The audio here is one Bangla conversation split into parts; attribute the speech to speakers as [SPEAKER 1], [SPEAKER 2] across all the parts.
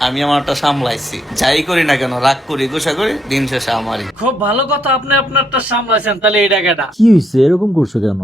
[SPEAKER 1] আমি আমারটা সামলাইছি। যাই করি না কেন রাগ করি গোসা করি দিন শেষে আমারই।
[SPEAKER 2] খুব ভালো কথা আপনি আপনারটা সামলাইছেন তাহলে এই জায়গাটা
[SPEAKER 3] কি হয়েছে এরকম করছ কেন?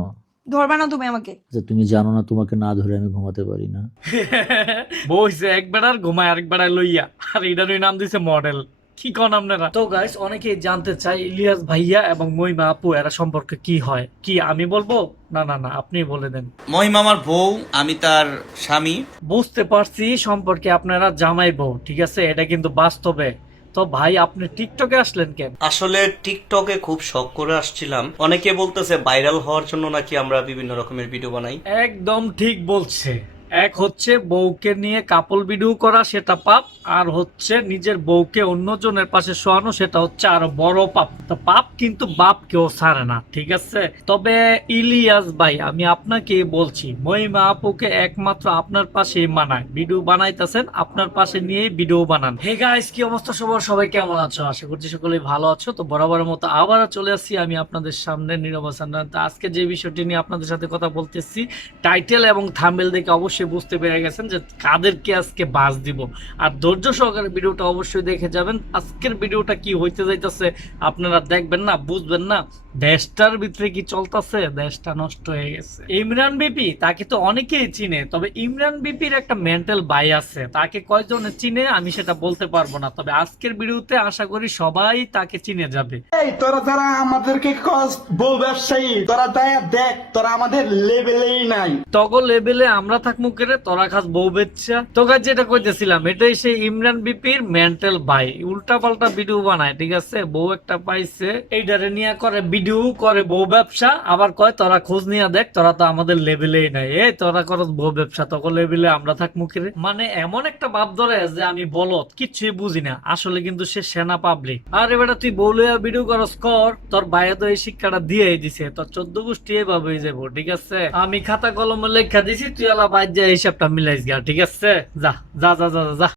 [SPEAKER 4] ধরবা না তুমি আমাকে।
[SPEAKER 3] যে তুমি জানো না তোমাকে না ধরে আমি ঘুমাতে পারি না।
[SPEAKER 2] বইছে একবার আর ঘুমায় আরেকবার বেড়ায় লইয়া। আর এটারই নাম দিছে মডেল কি কন আপনারা? তো গাইস অনেকেই জানতে চাই ইলিয়াস ভাইয়া এবং মইমা আপু এরা সম্পর্কে কি হয়? কি আমি বলব? না না না আপনি বলে দেন।
[SPEAKER 1] মহিমা আমার বউ আমি তার স্বামী।
[SPEAKER 2] বুঝতে পারছি সম্পর্কে আপনারা জামাই বউ ঠিক আছে? এটা কিন্তু বাস্তবে। তো ভাই আপনি টিকটকে আসলেন কেন?
[SPEAKER 5] আসলে টিকটকে খুব শখ করে আসছিলাম। অনেকে বলতেছে ভাইরাল হওয়ার জন্য নাকি আমরা বিভিন্ন রকমের ভিডিও বানাই।
[SPEAKER 2] একদম ঠিক বলছে। এক হচ্ছে বউকে নিয়ে কাপল ভিডিও করা, সেটা পাপ। আর হচ্ছে নিজের বউকে অন্যজনের পাশে শোয়ানো, সেটা হচ্ছে আরও বড় পাপ। তো পাপ কিন্তু বাপ কেউ ছাড়ে না, ঠিক আছে? তবে ইলিয়াস ভাই, আমি আপনাকে বলছি, মহিমা আপুকে একমাত্র আপনার পাশে মানায়। ভিডিও বানাইতেছেন, আপনার পাশে নিয়ে ভিডিও বানান। হে গাইস কি অবস্থা সবার? সবাই কেমন আছো? আশা করছি সকলেই ভালো আছো। তো বরাবরের মতো আবারও চলে আসছি আমি আপনাদের সামনে নিরবসান আজকে যে বিষয়টি নিয়ে আপনাদের সাথে কথা বলতেছি টাইটেল এবং থাম্বেল দেখে অবশ্যই বুঝতে পেরে গেছেন যে কাদেরকে আজকে বাস দিব। আর ধৈর্য সহকারে ভিডিওটা অবশ্যই দেখে যাবেন। আজকের ভিডিওটা কি হইতে যাইতেছে আপনারা দেখবেন না বুঝবেন না। দেশটার ভিতরে কি চলতেছে দেশটা নষ্ট হয়ে গেছে। ইমরান বিপি তাকে তো অনেকেই চিনে তবে ইমরান বিপির একটা মেন্টাল বাই আছে। তাকে কয়জনে চিনে আমি সেটা বলতে পারব না তবে আজকের ভিডিওতে আশা করি সবাই তাকে চিনে যাবে।
[SPEAKER 6] এই তোরা যারা আমাদেরকে কস বউ ব্যবসায়ী তোরা দেখ দেখ তোরা আমাদের লেভেলেই নাই।
[SPEAKER 2] তগো লেভেলে আমরা থাকব কেরে তোরা খাস বউ বেচ্ছা তোকে যেটা কইতেছিলাম, এটাই সেই ইমরান বিপির মেন্টাল বাই উল্টা পাল্টা ভিডিও বানায়, ঠিক আছে? বউ একটা পাইছে এইটারে নিয়ে করে ভিডিও করে বউ ব্যবসা, আবার কয়, তোরা খোঁজ নিয়ে দেখ, তোরা তো আমাদের লেভেলেই নাই। এই, তোরা করস বউ ব্যবসা তখন লেভেলে আমরা কেরে মানে এমন একটা ভাব ধরে যে আমি বলত কিচ্ছুই বুঝি না। আসলে কিন্তু সে সেনা পাবলিক আর এবারে তুই বউলিয়া ভিডিও করস, কর। তোর বাইরে তো এই শিক্ষাটা দিয়েই দিছে। তোর চোদ্দ গোষ্ঠী এভাবেই যাব ঠিক আছে? আমি খাতা কলমে লেখা দিছি, তুই আলা বাইর যা হিসাবটা মিলাইস গা ঠিক আছে? যা যা যা যা যা,